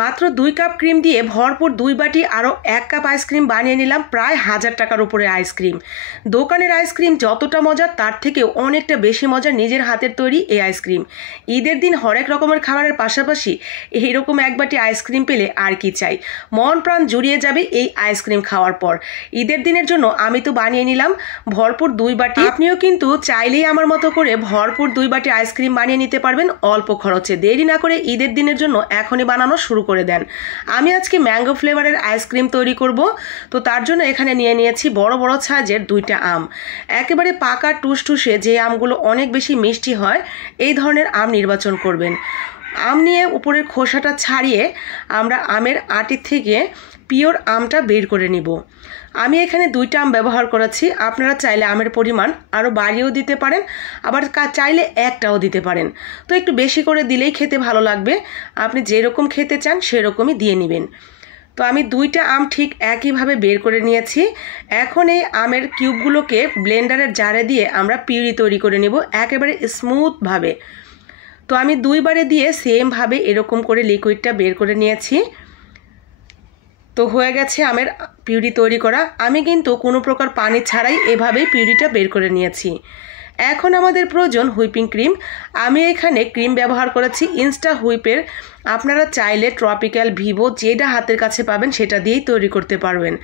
মাত্র 2 cup cream দিয়ে ভরপুর 2 বাটি আরও 1 কাপ আইসক্রিম বানিয়ে নিলাম প্রায় 1000 টাকার উপরে আইসক্রিম। দোকানের আইসক্রিম যতটা মজার তার থেকেও অনেকটা বেশি মজার নিজের হাতের তৈরি এই আইসক্রিম। ঈদের দিন হরেক রকমের খাবারের পাশাপাশি এইরকম এক বাটি আইসক্রিম পেলে আর কি চাই, মন প্রাণ জুড়িয়ে যাবে এই আইসক্রিম খাওয়ার পর। ঈদের দিনের জন্য আমি তো বানিয়ে নিলাম ভরপুর 2 বাটি। আপনিও কিন্তু চাইলেই আমার মতো করে ভরপুর 2 বাটি আইসক্রিম বানিয়ে নিতে পারবেন অল্প খরচে। দেরি না করে ঈদের দিনের জন্য এখনই বানানো শুরু করে দেন। আমি আজকে ম্যাঙ্গো ফ্লেভারের আইসক্রিম তৈরি করব। তো তার জন্য এখানে নিয়ে নিয়েছি বড় বড় সাইজের 2টা আম। একেবারে পাকা টুসটুসে যে আমগুলো অনেক বেশি মিষ্টি হয় এই ধরনের আম নির্বাচন করবেন। আম নিয়ে উপরের খোসাটা ছাড়িয়ে আমরা আমের আটি থেকে পিওর আমটা বের করে নিব। আমি এখানে 2টা আম ব্যবহার করেছি। আপনারা চাইলে আমের পরিমাণ আরও বাড়িয়েও দিতে পারেন, আবার চাইলে একটাও দিতে পারেন। তো একটু বেশি করে দিলেই খেতে ভালো লাগবে। আপনি যেরকম খেতে চান সেরকমই দিয়ে নেবেন। তো আমি 2টা আম ঠিক একইভাবে বের করে নিয়েছি। এখন এই আমের কিউবগুলোকে ব্লেন্ডারের জারে দিয়ে আমরা পিউরি তৈরি করে নেব একেবারে স্মুথভাবে। তো আমি 2 বারে দিয়ে সেমভাবে এরকম করে লিকুইডটা বের করে নিয়েছি। তো হয়ে গেছে আমের পিউরি তৈরি করা। আমি কিন্তু কোনো প্রকার পানি ছাড়াই এভাবেই পিউরিটা বের করে নিয়েছি। এখন আমাদের প্রয়োজন হুইপিং ক্রিম। আমি এখানে ক্রিম ব্যবহার করেছি ইনস্টা হুইপের। আপনারা চাইলে ট্রপিক্যাল, ভিভো যেটা হাতের কাছে পাবেন সেটা দিয়েই তৈরি করতে পারবেন।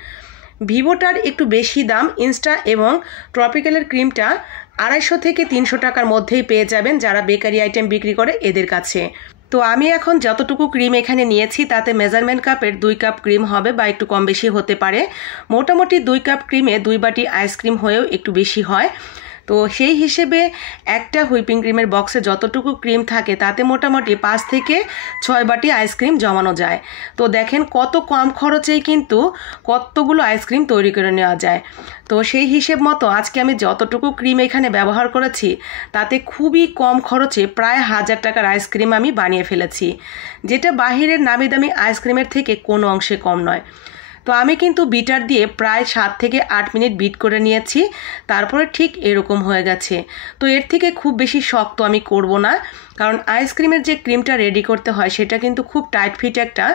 ভিভোটার একটু বেশি দাম, ইনস্টা এবং ট্রপিক্যালের ক্রিমটা 250 থেকে 300 টাকার মধ্যেই পেয়ে যাবেন যারা বেকারি আইটেম বিক্রি করে এদের কাছে। তো আমি এখন যতটুকু ক্রিম এখানে নিয়েছি তাতে মেজারমেন্ট কাপের 2 কাপ ক্রিম হবে বা একটু কম বেশি হতে পারে। মোটামুটি 2 কাপ ক্রিমে 2 বাটি আইসক্রিম হয়েও একটু বেশি হয়। তো সেই হিসেবে একটা হুইপিং ক্রিমের বক্সে যতটুকু ক্রিম থাকে তাতে মোটামুটি 5 থেকে 6 বাটি আইসক্রিম জমানো যায়। তো দেখেন কত কম খরচেই কিন্তু কতগুলো আইসক্রিম তৈরি করে নেওয়া যায়। তো সেই হিসেব মতো আজকে আমি যতটুকু ক্রিম এখানে ব্যবহার করেছি তাতে খুবই কম খরচে প্রায় 1000 টাকার আইসক্রিম আমি বানিয়ে ফেলেছি, যেটা বাহিরের নামি দামি আইসক্রিমের থেকে কোনো অংশে কম নয়। তো আমি কিন্তু বিটার দিয়ে প্রায় 7 থেকে 8 মিনিট বিট করে নিয়েছি। তারপরে ঠিক এরকম হয়ে গেছে। তো এর থেকে খুব বেশি শক্ত আমি করব না, কারণ আইসক্রিমের যে ক্রিমটা রেডি করতে হয় সেটা কিন্তু খুব টাইট ফিট একটা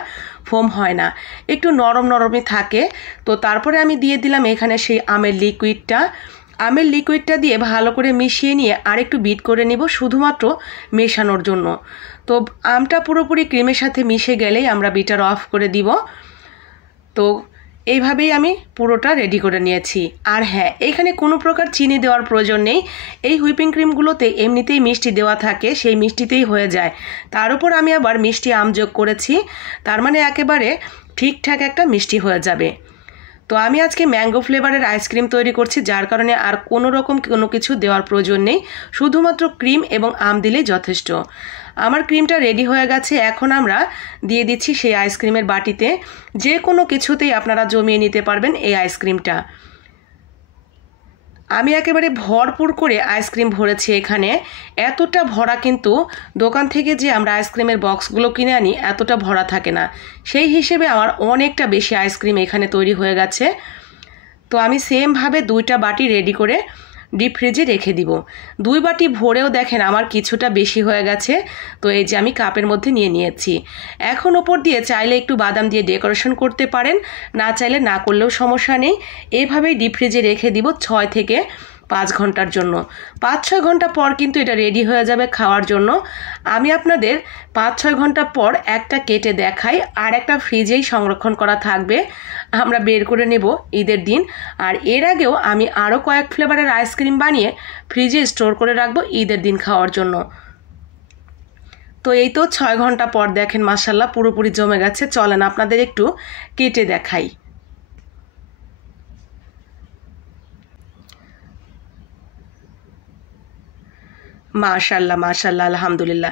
ফোম হয় না, একটু নরম নরমই থাকে। তো তারপরে আমি দিয়ে দিলাম এখানে সেই আমের লিকুইডটা দিয়ে ভালো করে মিশিয়ে নিয়ে আরেকটু বিট করে নিব শুধুমাত্র মেশানোর জন্য। তো আমটা পুরোপুরি ক্রিমের সাথে মিশে গেলেই আমরা বিটার অফ করে দিব। তো এইভাবেই আমি পুরোটা রেডি করে নিয়েছি। আর হ্যাঁ, এখানে কোনো প্রকার চিনি দেওয়ার প্রয়োজন নেই। এই হুইপিং ক্রিমগুলোতে এমনিতেই মিষ্টি দেওয়া থাকে, সেই মিষ্টিতেই হয়ে যায়। তার উপর আমি আবার মিষ্টি আম যোগ করেছি, তার মানে একেবারে ঠিকঠাক একটা মিষ্টি হয়ে যাবে। তো আমি আজকে ম্যাঙ্গো ফ্লেভারের আইসক্রিম তৈরি করছি, যার কারণে আর কোনো রকম কোনো কিছু দেওয়ার প্রয়োজন নেই, শুধুমাত্র ক্রিম এবং আম দিলেই যথেষ্ট। আমার ক্রিমটা রেডি হয়ে গেছে। এখন আমরা দিয়ে দিচ্ছি সেই আইসক্রিমের বাটিতে। যে কোনো কিছুতেই আপনারা জমিয়ে নিতে পারবেন এই আইসক্রিমটা। আমি একেবারে ভরপুর করে আইসক্রিম ভরেছি এখানে। এতটা ভরা কিন্তু দোকান থেকে যে আমরা আইসক্রিমের বক্সগুলো কিনে আনি এতটা ভরা থাকে না। সেই হিসেবে আমার অনেকটা বেশি আইসক্রিম এখানে তৈরি হয়ে গেছে। তো আমি সেমভাবে 2টা বাটি রেডি করে ডিপ ফ্রিজে রেখে দিব। 2 বাটি ভরেও দেখেন আমার কিছুটা বেশি হয়ে গেছে। তো এই যে আমি কাপের মধ্যে নিয়ে নিয়েছি। এখন ওপর দিয়ে চাইলে একটু বাদাম দিয়ে ডেকোরেশন করতে পারেন, না চাইলে না করলেও সমস্যা নেই। এইভাবেই ডিপ ফ্রিজে রেখে দিব 6 থেকে 5 ঘন্টার জন্য। 5-6 ঘন্টা পর কিন্তু এটা রেডি হয়ে যাবে খাওয়ার জন্য। আমি আপনাদের 5-6 ঘন্টা পর একটা কেটে দেখাই, আর একটা ফ্রিজেই সংরক্ষণ করা থাকবে, আমরা বের করে নেব ঈদের দিন। আর এর আগেও আমি আরও কয়েক ফ্লেভারের আইসক্রিম বানিয়ে ফ্রিজে স্টোর করে রাখবো ঈদের দিন খাওয়ার জন্য। তো এই তো 6 ঘন্টা পর দেখেন মাশাআল্লাহ পুরোপুরি জমে গেছে। চলেন আপনাদের একটু কেটে দেখাই। মাশাআল্লাহ মাশাআল্লাহ, আলহামদুলিল্লাহ,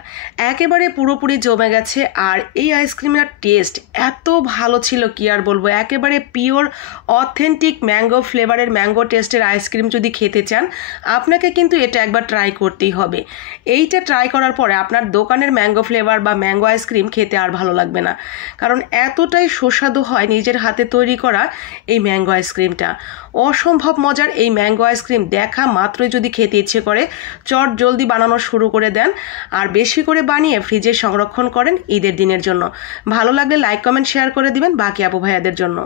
একেবারে পুরোপুরি জমে গেছে। আর এই আইসক্রিমের টেস্ট এত ভালো ছিল কি আর বলবো। একেবারে পিওর অথেন্টিক ম্যাঙ্গো ফ্লেভারের ম্যাঙ্গো টেস্টের আইসক্রিম যদি খেতে চান আপনাকে কিন্তু এটা একবার ট্রাই করতেই হবে। এইটা ট্রাই করার পরে আপনার দোকানের ম্যাঙ্গো ফ্লেভার বা ম্যাঙ্গো আইসক্রিম খেতে আর ভালো লাগবে না, কারণ এতটাই সুস্বাদু হয় নিজের হাতে তৈরি করা এই ম্যাঙ্গো আইসক্রিমটা। অসম্ভব মজার এই ম্যাঙ্গো আইসক্রিম দেখা মাত্রই যদি খেতে ইচ্ছে করে চট জলদি বানানো শুরু করে দেন আর বেশি করে বানিয়ে ফ্রিজে সংরক্ষণ করেন ঈদের দিনের জন্য। ভালো লাগলে লাইক কমেন্ট শেয়ার করে দিবেন বাকি আপু ভাইয়াদের জন্য।